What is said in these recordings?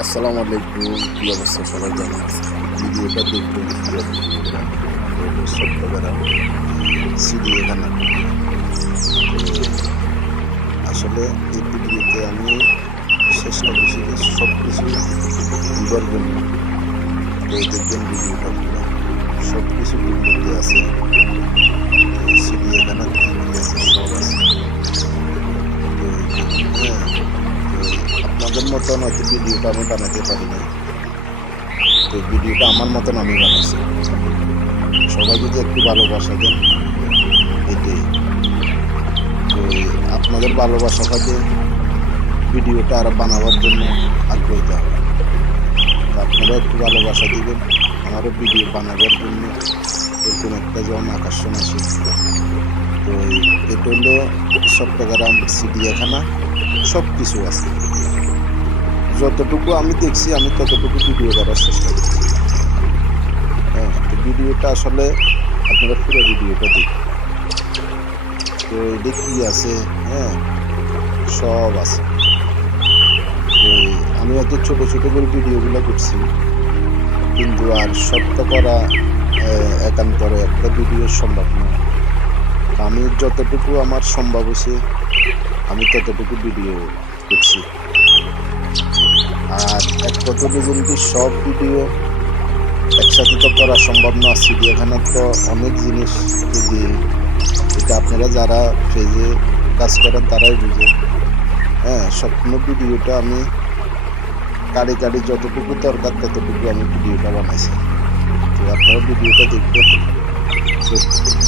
আসসালামু আলাইকুম। কি অবস্থা সবাই? কেমন আছে? ভিডিওটা দেখবেন চট্টগ্রাম চিড়িয়াখানা। আসলে এই ভিডিওতে আমি চেষ্টা করছি যে সব কিছু দিবার জন্য। তো দেখবেন ভিডিওটা পুরো সব কিছু ভিডিওতে আছে। চিড়িয়াখানা কি কি আছে সব আছে। তো হ্যাঁ, আপনাদের মতন হয়তো ভিডিওটা আমি বানাতে পারি নাই। তো ভিডিওটা আমার মতন আমি বানাইছি। সবাই যদি একটু ভালোবাসা দেন এতে, তো আপনাদের ভালোবাসা পাতে ভিডিওটা আরো বানাবার জন্য আগ্রহী হবে। তো আপনারা একটু ভালোবাসা দিবেন আমারও ভিডিও বানাবার জন্য। এরকম একটা যেমন আকর্ষণ আছে। তো এটা হলো চট্টগ্রাম চিড়িয়াখানা, সব কিছু আছে। যতটুকু আমি দেখছি আমি ততটুকু ভিডিও করার চেষ্টা করছি। হ্যাঁ, তো ভিডিওটা আসলে আপনারা পুরো ভিডিওটা দেখুন। তো এটা কি আছে, হ্যাঁ সব আছে। তো আমি হয়তো ছোট ছোট করে ভিডিওগুলো করছি, কিন্তু আর সবটা করা একান্তরে একটা ভিডিও সম্ভব নয়। আমি যতটুকু আমার সম্ভব হয়েছে আমি ততটুকু ভিডিও করছি। আর এক কথা কিন্তু সব ভিডিও একসাথে তো করা সম্ভব না। চিড়িয়াখানার তো অনেক জিনিস, যদি এটা আপনারা যারা পেজে কাজ করেন তারাই বুঝে। হ্যাঁ, সম্পূর্ণ ভিডিওটা আমি কাড়ি কাড়ি যতটুকু দরকার ততটুকু আমি ভিডিওটা বানাইছি। তো আপনারা ভিডিওটা দেখবেন। তো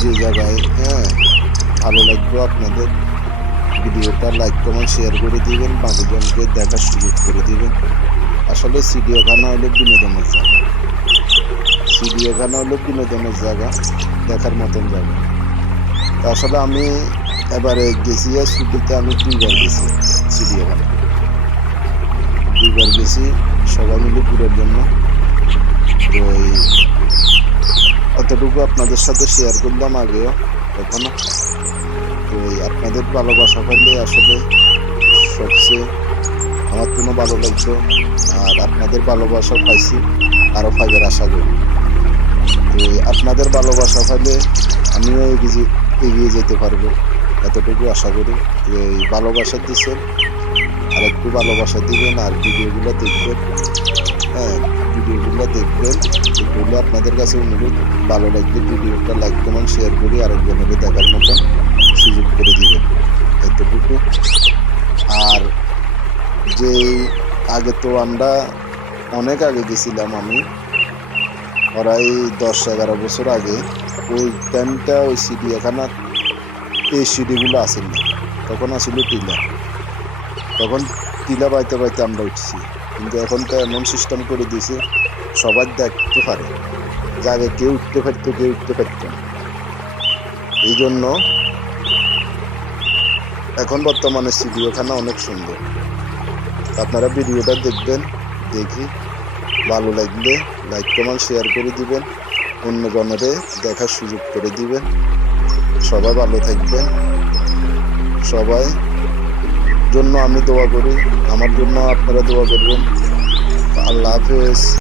যে জায়গায় ভালো লাগবে আপনাদের ভিডিওটা লাইক কমেন্ট শেয়ার করে দিবেন, বাকিজনকে দেখার সুযোগ করে দিবেন। আসলে চিড়িয়াখানা হলো বিনোদনের জায়গা। চিড়িয়াখানা হলো বিনোদনের জায়গা, দেখার মতন জায়গা। তো আসলে আমি এবারে গেছি ছুটিতে, আমি 2বার গেছি চিড়িয়াখানা। 2বার গেছি সবাই মিলে ঘুরার জন্য। তো অতটুকু আপনাদের সাথে শেয়ার করলাম আগেও এখনো। তো আপনাদের ভালোবাসা পাইলে আসলে সবচেয়ে আমার কোনো ভালো লাগতো। আর আপনাদের ভালোবাসা পাইছি, আরও পাইবার আশা করি। তো আপনাদের ভালোবাসা পাইলে আমিও এগিয়ে যেতে পারবো, এতটুকু আশা করি। তো এই ভালোবাসা দিচ্ছেন, আর একটু ভালোবাসা দিবেন আর ভিডিওগুলো দেখবেন। হ্যাঁ, ভিডিওগুলো দেখবেন। এগুলো আপনাদের কাছে অনুরোধ, ভালো লাগলে ভিডিওটা লাইক কমেন্ট শেয়ার করি আরেকজনকে দেখার মতন সুযোগ করে দিবেন, এতটুকু। আর যে আগে তো আমরা অনেক আগে গেছিলাম, আমি প্রায় 10-11 বছর আগে। ওই টাইমটা ওই চিড়িয়াখানার এই সিঁড়িগুলো আসেন না, তখন আসলে টিলা। তখন টিলা পাইতে পাইতে আমরা উঠছি। কিন্তু এখন তো এমন সিস্টেম করে দিয়েছে সবাই দেখতে পারে, যে আগে কেউ উঠতে পারতো কেউ উঠতে পারত না। এই জন্য এখন বর্তমানে চিড়িয়াখানা অনেক সুন্দর। আপনারা ভিডিওটা দেখবেন, দেখি ভালো লাগলে লাইক কমেন্ট শেয়ার করে দিবেন, অন্যজনেরে দেখার সুযোগ করে দিবেন। সবাই ভালো থাকবেন, সবাই জন্য আমি দোয়া করি, আমার জন্য আপনারা দোয়া করবেন। আল্লাহ হাফেজ।